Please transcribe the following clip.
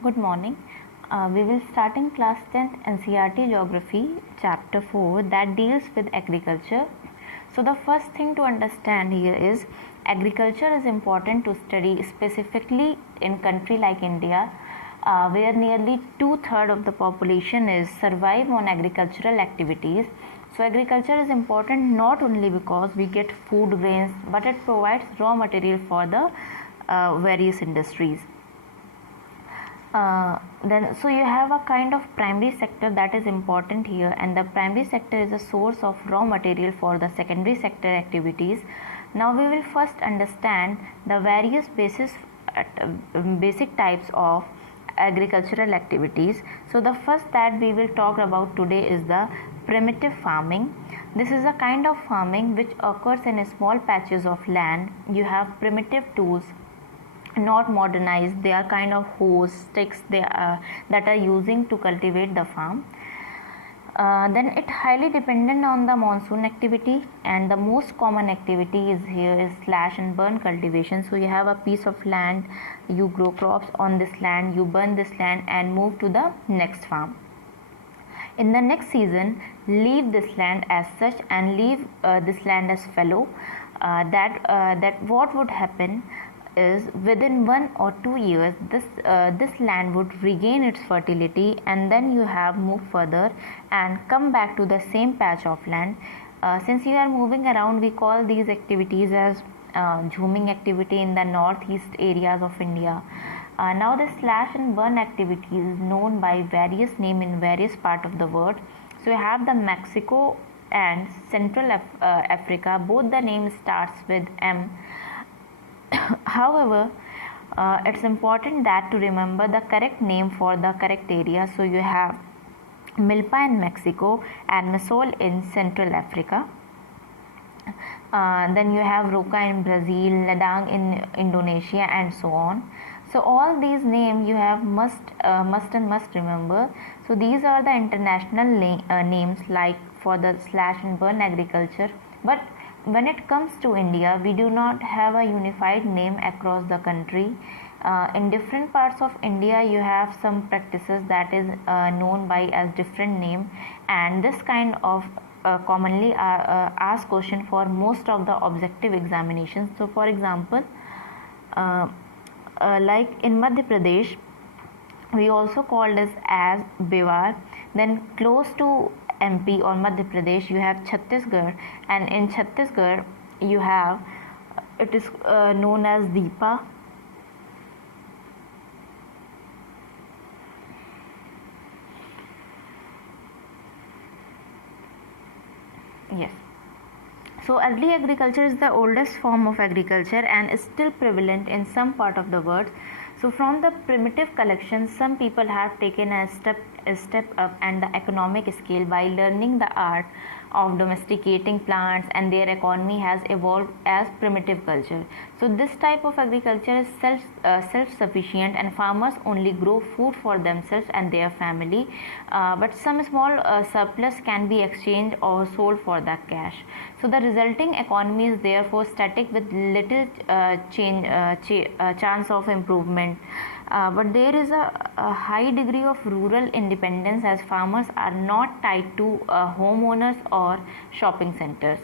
Good morning. We will start in class 10th NCERT Geography chapter 4 that deals with agriculture. So the first thing to understand here is agriculture is important to study specifically in country like India, where nearly 2/3 of the population is survive on agricultural activities. So agriculture is important not only because we get food grains, but it provides raw material for the various industries. So you have a kind of primary sector that is important here, and the primary sector is a source of raw material for the secondary sector activities. Now we will first understand the various basic types of agricultural activities. So the first that we will talk about today is the primitive farming. This is a kind of farming which occurs in small patches of land. You have primitive tools, not modernized. They are kind of hoes, sticks that are using to cultivate the farm. Then it highly dependent on the monsoon activity, and the most common activity is here is slash and burn cultivation. So you have a piece of land, you grow crops on this land, you burn this land and move to the next farm. In the next season, leave this land as such and leave this land as fallow. That what would happen is within 1 or 2 years this land would regain its fertility, and then you have moved further and come back to the same patch of land. Since you are moving around, we call these activities as jhuming activity in the northeast areas of India. Now the slash and burn activity is known by various names in various part of the world. So you have the Mexico and Central Africa. Both the name starts with M. However, it's important that to remember the correct name for the correct area. So you have Milpa in Mexico and Masol in Central Africa. Then you have Roca in Brazil, Ladang in Indonesia, and so on. So all these names you have must remember. So these are the international names like for the slash and burn agriculture. But when it comes to India, we do not have a unified name across the country. In different parts of India, you have some practices that is known by as different name, and this kind of commonly asked question for most of the objective examinations. So for example, like in Madhya Pradesh, we also call this as Bivar. Then close to MP or Madhya Pradesh, you have Chhattisgarh, and in Chhattisgarh you have it is known as Deepa. Yes. So early agriculture is the oldest form of agriculture and is still prevalent in some part of the world. So from the primitive collection, some people have taken a step up and the economic scale by learning the art of domesticating plants, and their economy has evolved as primitive culture. So this type of agriculture is self-sufficient, and farmers only grow food for themselves and their family, but some small surplus can be exchanged or sold for the cash. So the resulting economy is therefore static with little chance of improvement. But there is a high degree of rural independence, as farmers are not tied to homeowners or shopping centers.